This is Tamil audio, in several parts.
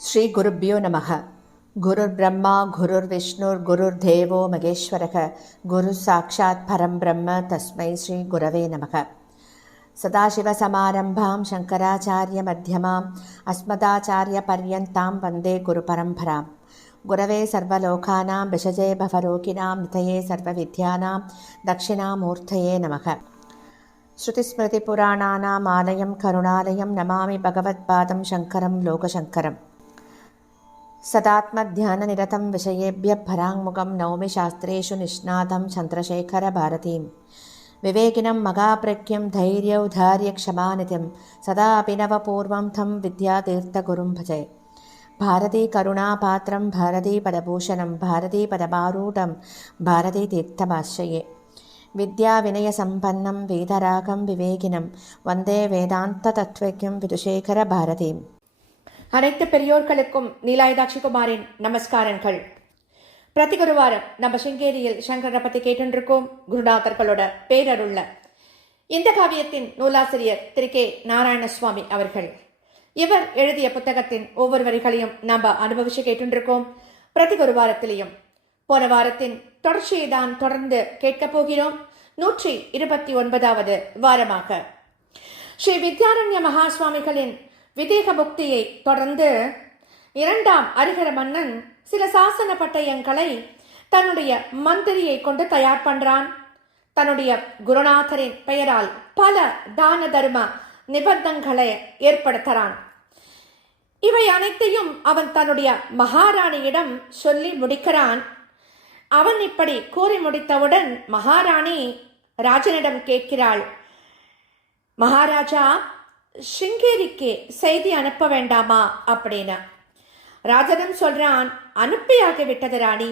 ஸ்ரீ குருப்யோ நமக. குருர் பிரம்மா குருர் விஷ்ணுர் குருர் தேவோ மகேஸ்வரக குரு சாட்சாத் பரம் பிரம்ம தஸ்மை ஸ்ரீ குரவே நமக. சதாசிவசமாரம்பாம் சங்கராச்சாரிய மத்தியமாம் அஸ்மதாச்சாரிய பர்யந்தாம் வந்தே குரு பரம்பராம். குரவே சர்வலோகானாம் விஷஜே பவரோகிணாம் நிதயே சர்வவித்யானாம் தட்சிணாமூர்த்தயே நமக. ஸ்ருதிஸ்மிருதிபுராணானாம் ஆலயம் கருணாலயம் நமாமி பகவத்பாதம் சங்கரம் லோகசங்கரம். सदात्मध्याननिरतं विषयेभ्यः पराङ्मुखं नौमि शास्त्रेषु निष्णातं चन्द्रशेखरभारतीं. विवेकिनं मगाप्रज्ञं धैर्यौधार्यक्षमानिधिं सदा अभिनवपूर्वं तं विद्यातीर्थगुरुं भजे. भारतीकरुणापात्रं भारतीपदभूषणं भारतीपदमारूढं भारतीतीर्थमाश्रये. विद्याविनयसम्पन्नं वेदरागं विवेकिनं वन्दे वेदान्ततत्त्वज्ञं विदुशेखरभारतीम्. அனைத்து பெரியோர்களுக்கும் நீலாயுதாட்சிகுமாரின் நமஸ்காரங்கள். பிரதி குருவாரம் நம்ம சிங்கேரியில் சங்கரனை பத்தி கேட்டுருக்கோம். குருநாதர்களோட பேரருள்ள இந்த காவியத்தின் நூலாசிரியர் திரு கே நாராயணசுவாமி அவர்கள். இவர் எழுதிய புத்தகத்தின் ஒவ்வொரு வரிகளையும் நம்ம அனுபவிச்சு கேட்டுருக்கோம். பிரதி குருவாரத்திலையும் போன வாரத்தின் தொடர்ச்சியை தான் தொடர்ந்து கேட்கப் போகிறோம். 129வது வாரமாக ஸ்ரீ வித்யாரண்ய மகாசுவாமிகளின் விதேக முக்தியை தொடர்ந்து 2ஆம் அரிகர மன்னன் சில சாசன பட்டயங்களை தன்னுடைய மந்திரியை கொண்டு தயார் பண்றான். தன்னுடைய குருநாதரின் பெயரால் பல தான தர்ம நிபந்தங்களை ஏற்படுத்துறான். இவை அனைத்தையும் அவன் தன்னுடைய மகாராணியிடம் சொல்லி முடிக்கிறான். அவன் இப்படி கூறி முடித்தவுடன் மகாராணி ராஜனிடம் கேட்கிறாள், மகாராஜா, சிங்கேரிக்கு செய்தி அனுப்ப வேண்டாமா அப்படின்னு. ராஜனும் சொல்றான், அனுப்பியாகி விட்டது ராணி.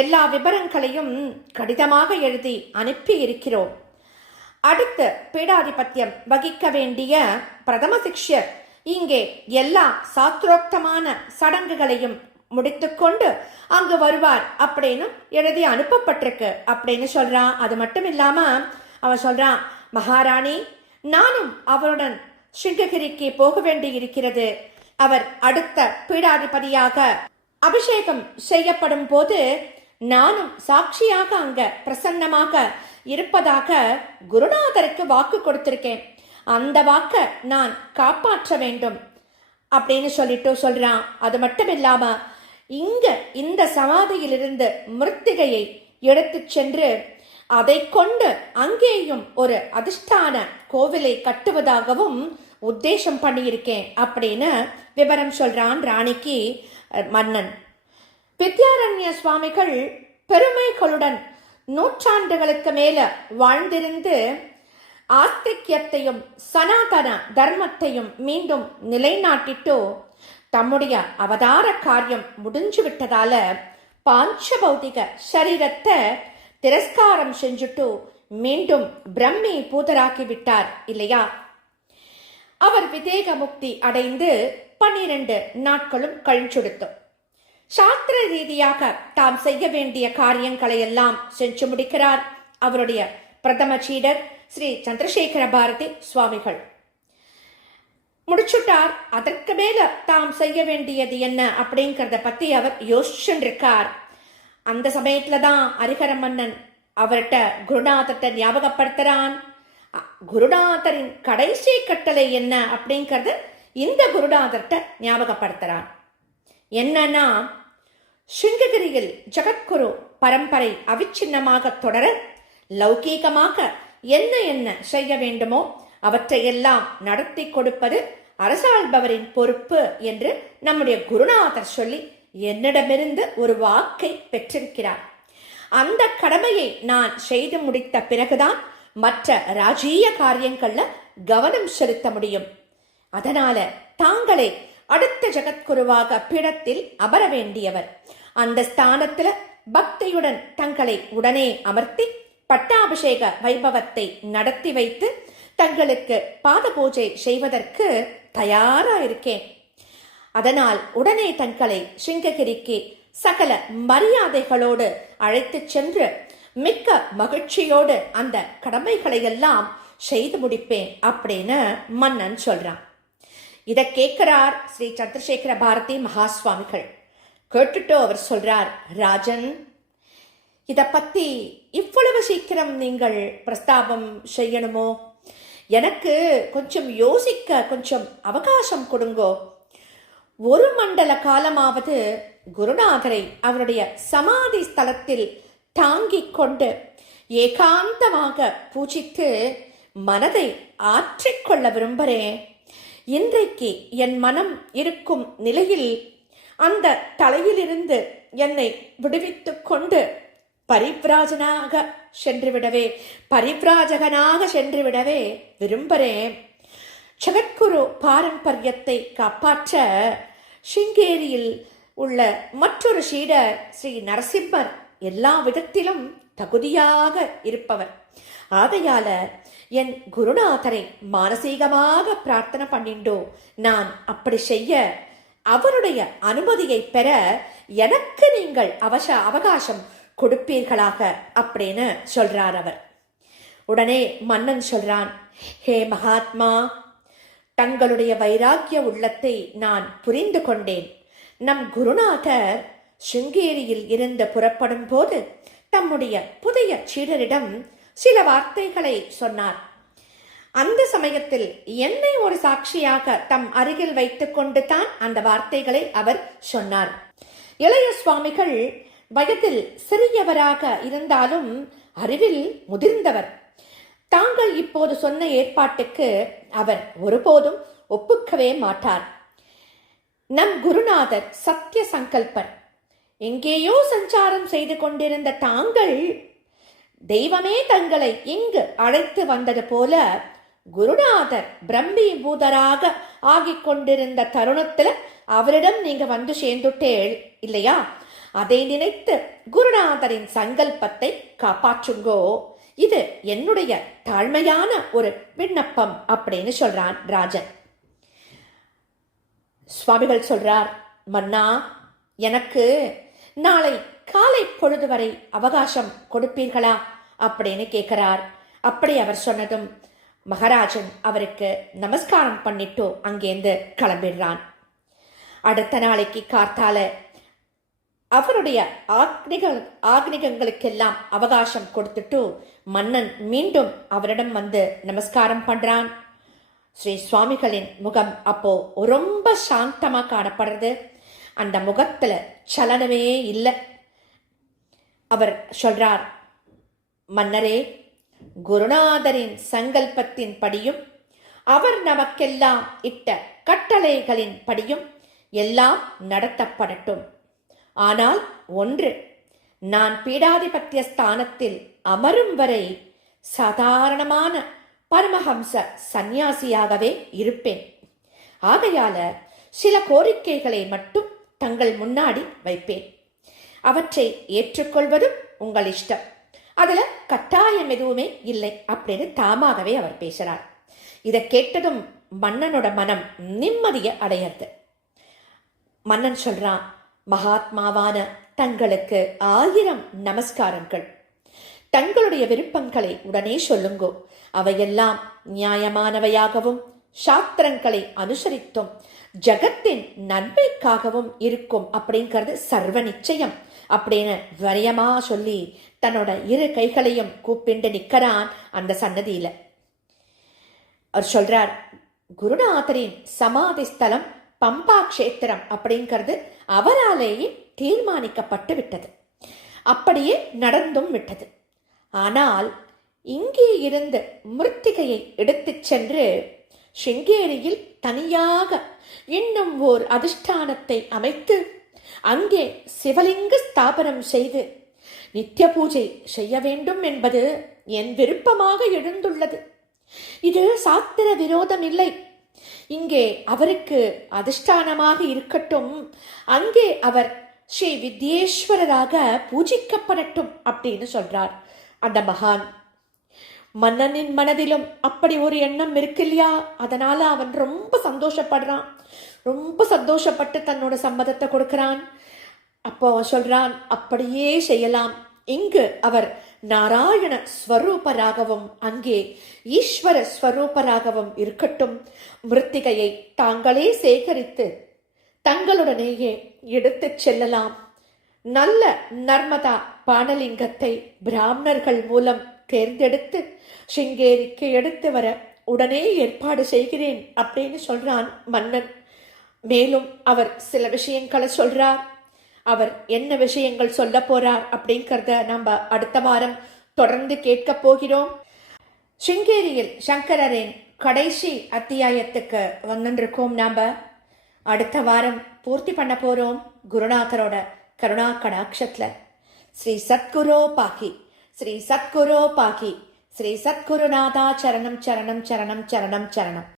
எல்லா விவரங்களையும் கடிதமாக எழுதி அனுப்பி இருக்கிறோம். அடுத்து பீடாதிபத்தியம் வகிக்க வேண்டிய பிரதம சிஷ்யர் இங்கே எல்லா சாஸ்திரோக்தமான சடங்குகளையும் முடித்துக்கொண்டு அங்கு வருவார் அப்படின்னு எழுதி அனுப்பப்பட்டிருக்கு அப்படின்னு சொல்றான். அது மட்டும் இல்லாம அவன் சொல்றான், மகாராணி, நானும் அவருடன் சிங்ககிரிக்கு போக வேண்டி இருக்கிறது. அவர் அடுத்த பீடாதிபதியாக அபிஷேகம் செய்யப்படும் போது நானும் சாட்சியாக அங்க பிரசன்னமாக இருப்பதாக குருநாதருக்கு வாக்கு கொடுத்திருக்கேன். அந்த வாக்க நான் காப்பாற்ற வேண்டும் அப்படின்னு சொல்லிட்டு சொல்றான். அது மட்டும் இல்லாம இங்க இந்த சமாதியிலிருந்து மிருத்திகையை எடுத்து சென்று அதை கொண்டு அங்கேயும் ஒரு அதிஷ்டான கோவிலை கட்டுவதாகவும் உத்தேசம் பண்ணியிருக்கேன் அப்படின்னு விவரம் சொல்றான் ராணிக்கு மன்னன். வித்யாரண்ய சுவாமிகள் பெருமைகளுடன் நூற்றாண்டுகளுக்கு மேல வாழ்ந்திருந்து ஆஸ்திக்யத்தையும் சனாதன தர்மத்தையும் மீண்டும் நிலைநாட்டிட்டு தம்முடைய அவதார காரியம் முடிஞ்சு விட்டதால பாஞ்சபௌதிக சரீரத்தை திரஸ்காரம் செஞ்சுட்டு மீண்டும் பிரம்மி பூதராக்கி விட்டார் இல்லையா? அவர் விதேக முக்தி அடைந்து 12 நாட்களும் கழிச்சுடுத்தோம். சாஸ்திர ரீதியாக தாம் செய்ய வேண்டிய காரியங்களை எல்லாம் செஞ்சு முடிக்கிறார் அவருடைய பிரதம சீடர் ஸ்ரீ சந்திரசேகர பாரதி சுவாமிகள். முடிச்சுட்டார். அதற்கு மேல தாம் செய்ய வேண்டியது என்ன அப்படிங்கறத பத்தி அவர் யோசிச்சுருக்கார். அந்த சமயத்துலதான் அரிகர மன்னன் அவர்கிட்ட குருநாதத்தை ஞாபகப்படுத்துறான். குருநாதரின் கடைசி கட்டளை என்ன அப்படிங்கறது இந்த குருநாதர்கிட்ட ஞாபகப்படுத்துறான். என்னன்னா, சிங்ககிரியில் ஜகத்குரு பரம்பரை அவிச்சின்னமாக தொடர லௌகீகமாக என்ன என்ன செய்ய வேண்டுமோ அவற்றையெல்லாம் நடத்தி கொடுப்பது அரசாள்பவரின் பொறுப்பு என்று நம்முடைய குருநாதர் சொல்லி என்னிடமிருந்து ஒரு வாக்கை பெற்றிருக்கிறார். அந்த கடமையை நான் செய்து முடித்த பிறகுதான் மற்ற ராஜீய காரியங்கள்ல கவனம் செலுத்த முடியும். அதனால தாங்களே அடுத்த ஜகத்குருவாக பீடத்தில் அமர வேண்டியவர். அந்த ஸ்தானத்துல பக்தியுடன் தங்களை உடனே அமர்த்தி பட்டாபிஷேக வைபவத்தை நடத்தி வைத்து தங்களுக்கு பாத பூஜை செய்வதற்கு தயாரா இருக்கேன். அதனால் உடனே தங்களை சிங்ககிரிக்கு சகல மரியாதைகளோடு அழைத்து சென்று மிக்க மகிழ்ச்சியோடு அந்த கடமைகளை எல்லாம் செய்து முடிப்பேன் அப்படின்னு மன்னன் சொல்றான். இதை கேட்கிறார் ஸ்ரீ சந்திரசேகர பாரதி மகாஸ்வாமிகள். கேட்டுட்டு அவர் சொல்றார், ராஜன், இத பத்தி இவ்வளவு சீக்கிரம் நீங்கள் பிரஸ்தாபம் செய்யணுமோ? எனக்கு கொஞ்சம் யோசிக்க கொஞ்சம் அவகாசம் கொடுங்கோ. ஒரு மண்டல காலமாவது குருநாதரை அவருடைய சமாதி ஸ்தலத்தில் தாங்கிக் கொண்டு ஏகாந்தமாக பூஜித்து மனதை ஆற்றிக்கொள்ள விரும்புகிறேன். இன்றைக்கு என் மனம் இருக்கும் நிலையில் அந்த தலையிலிருந்து என்னை விடுவித்துக் கொண்டு பரிவ்ராஜகனாக சென்றுவிடவே விரும்புகிறேன். ஜகத்குரு பாரம்பரியத்தை காப்பாற்ற சிங்கேரியில் உள்ள மற்றொரு சீடர் ஸ்ரீ நரசிம்மர் எல்லா விதத்திலும் தகுதியாக இருப்பவர். ஆகையால என் குருநாதரை மானசீகமாக பிரார்த்தனை பண்ணிண்டோ நான் அப்படி செய்ய அவருடைய அனுமதியை பெற எனக்கு நீங்கள் அவகாசம் கொடுப்பீர்களாக அப்படின்னு சொல்றார் அவர். உடனே மன்னன் சொல்றான், ஹே மகாத்மா, தங்களுடைய வைராக்கிய உள்ளத்தை நான் புரிந்து கொண்டேன். நம் குருநாதர் சிங்கேரியில் இருந்து புறப்படும் போது தம்முடைய புதிய சீடரிடம் சில வார்த்தைகளை சொன்னார். அந்த சமயத்தில் என்னை ஒரு சாட்சியாக தம் அருகில் வைத்துக் கொண்டு தான் அந்த வார்த்தைகளை அவர் சொன்னார். இளைய சுவாமிகள் வயதில் சிறியவராக இருந்தாலும் அறிவில் முதிர்ந்தவர். தாங்கள் இப்போது சொன்ன ஏற்பாட்டுக்கு அவர் ஒருபோதும் ஒப்புக்கவே மாட்டார். நம் குருநாதர் சத்திய சங்கல்பர். எங்கேயோ சஞ்சாரம் செய்து கொண்டிருந்த தாங்கள் தெய்வமே தங்களை இங்கு அழைத்து வந்தது போல குருநாதர் பிரம்மீபூதராக ஆகிக் கொண்டிருந்த தருணத்துல அவரிடம் நீங்க வந்து சேர்ந்துட்டேள் இல்லையா? அதை நினைத்து குருநாதரின் சங்கல்பத்தை காப்பாற்றுங்கோ. இது என்னுடைய தாழ்மையான ஒரு விண்ணப்பம் அப்படின்னு சொல்றான் ராஜன். சுவாமிகள் சொல்றார், மன்னா, எனக்கு நாளை காலை பொழுது வரை அவகாசம் கொடுப்பீர்களா அப்படின்னு கேட்கிறார். அப்படி அவர் சொன்னதும் மகாராஜன் அவருக்கு நமஸ்காரம் பண்ணிட்டு அங்கேருந்து கிளம்பிடுறான். அடுத்த நாளைக்கு கார்த்தால அவருடைய ஆக்னிகங்களுக்கெல்லாம் அவகாசம் கொடுத்துட்டு மன்னன் மீண்டும் அவரிடம் வந்து நமஸ்காரம் பண்றான். ஸ்ரீ சுவாமிகளின் முகம் அப்போ ரொம்ப சாந்தமா காணப்படுறது. அந்த முகத்துல சலனமே இல்லை. அவர் சொல்றார், மன்னரே, குருநாதரின் சங்கல்பத்தின் படியும் அவர் நமக்கெல்லாம் இட்ட கட்டளைகளின் படியும் எல்லாம் நடத்தப்படட்டும். ஆனால் ஒன்று, நான் பீடாதிபத்திய ஸ்தானத்தில் அமரும் வரை சாதாரணமான பரமஹம்ச சந்நியாசியாகவே இருப்பேன். ஆகையால சில கோரிக்கைகளை மட்டும் தங்கள் முன்னாடி வைப்பேன். அவற்றை ஏற்றுக்கொள்வதும் உங்கள் இஷ்டம். அதுல கட்டாயம் எதுவுமே இல்லை அப்படின்னு தாமாகவே அவர் பேசுறார். இதை கேட்டதும் மன்னனோட மனம் நிம்மதியை அடையிறது. மன்னன் சொல்றான், மகாத்மாவான தங்களுக்கு 1000 நமஸ்காரங்கள். தங்களுடைய விருப்பங்களை உடனே சொல்லுங்கோ. அவையெல்லாம் நியாயமானவையாகவும் சாஸ்திரங்களை அனுசரித்தும் ஜகத்தின் நன்மைக்காகவும் இருக்கும் அப்படிங்கிறது சர்வ நிச்சயம் அப்படின்னு வரியமா சொல்லி தன்னோட 2 கைகளையும் கூப்பிண்டு நிற்கிறான் அந்த சன்னதியில. அவர் சொல்றார், குருநாதரின் சமாதி ஸ்தலம் பம்பா கஷேத்திரம் அப்படிங்கிறது அவராலேயே தீர்மானிக்கப்பட்டு விட்டது. அப்படியே நடந்தும் விட்டது. ஆனால் இங்கே இருந்து மிருத்திகையை எடுத்துச் சென்று சிங்கேரியில் தனியாக இன்னும் ஓர் அதிஷ்டானத்தை அமைத்து அங்கே சிவலிங்க ஸ்தாபனம் செய்து நித்திய பூஜை செய்ய வேண்டும் என்பது என் விருப்பமாக எழுந்துள்ளது. இது சாத்திர விரோதம் இல்லை. இங்கே அவருக்கு அதிஷ்டானமாக இருக்கட்டும், அங்கே அவர் ஸ்ரீ வித்யேஸ்வரராக பூஜிக்கப்படட்டும் அப்படின்னு சொல்றார் அந்த மகான். மன்னனின் மனதிலும் அப்படி ஒரு எண்ணம் இருக்கு இல்லையா? அதனால அவன் ரொம்ப சந்தோஷப்படுறான். ரொம்ப சந்தோஷப்பட்டு தன்னோட சம்மதத்தை கொடுக்கிறான். அப்போ அவன் சொல்றான், அப்படியே செய்யலாம். இங்கு அவர் நாராயண ஸ்வரூபராகவும் அங்கே ஈஸ்வர ஸ்வரூபராகவும் இருக்கட்டும். மிருத்திகையை தாங்களே சேகரித்து தங்களுடனேயே எடுத்துச் செல்லலாம். நல்ல நர்மதா பானலிங்கத்தை பிராமணர்கள் மூலம் தேர்ந்தெடுத்து சிங்கேரிக்கு எடுத்து வர உடனே ஏற்பாடு செய்கிறேன் அப்படின்னு சொல்றான் மன்னன். மேலும் அவர் சில விஷயங்களை சொல்றார். அவர் என்ன விஷயங்கள் சொல்ல போறார் அப்படிங்கிறத நம்ம அடுத்த வாரம் தொடர்ந்து கேட்க போகிறோம். சிங்கேரியில் சங்கரரின் கடைசி அத்தியாயத்துக்கு வந்துருக்கோம். நாம அடுத்த வாரம் பூர்த்தி பண்ண போறோம் குருநாதரோட கருணா கடாட்சத்துல. ஸ்ரீ சத்குரு பாகி, ஸ்ரீ சத்குரு பாகி, ஸ்ரீ சத்குருநாதா சரணம் சரணம் சரணம் சரணம் சரணம்.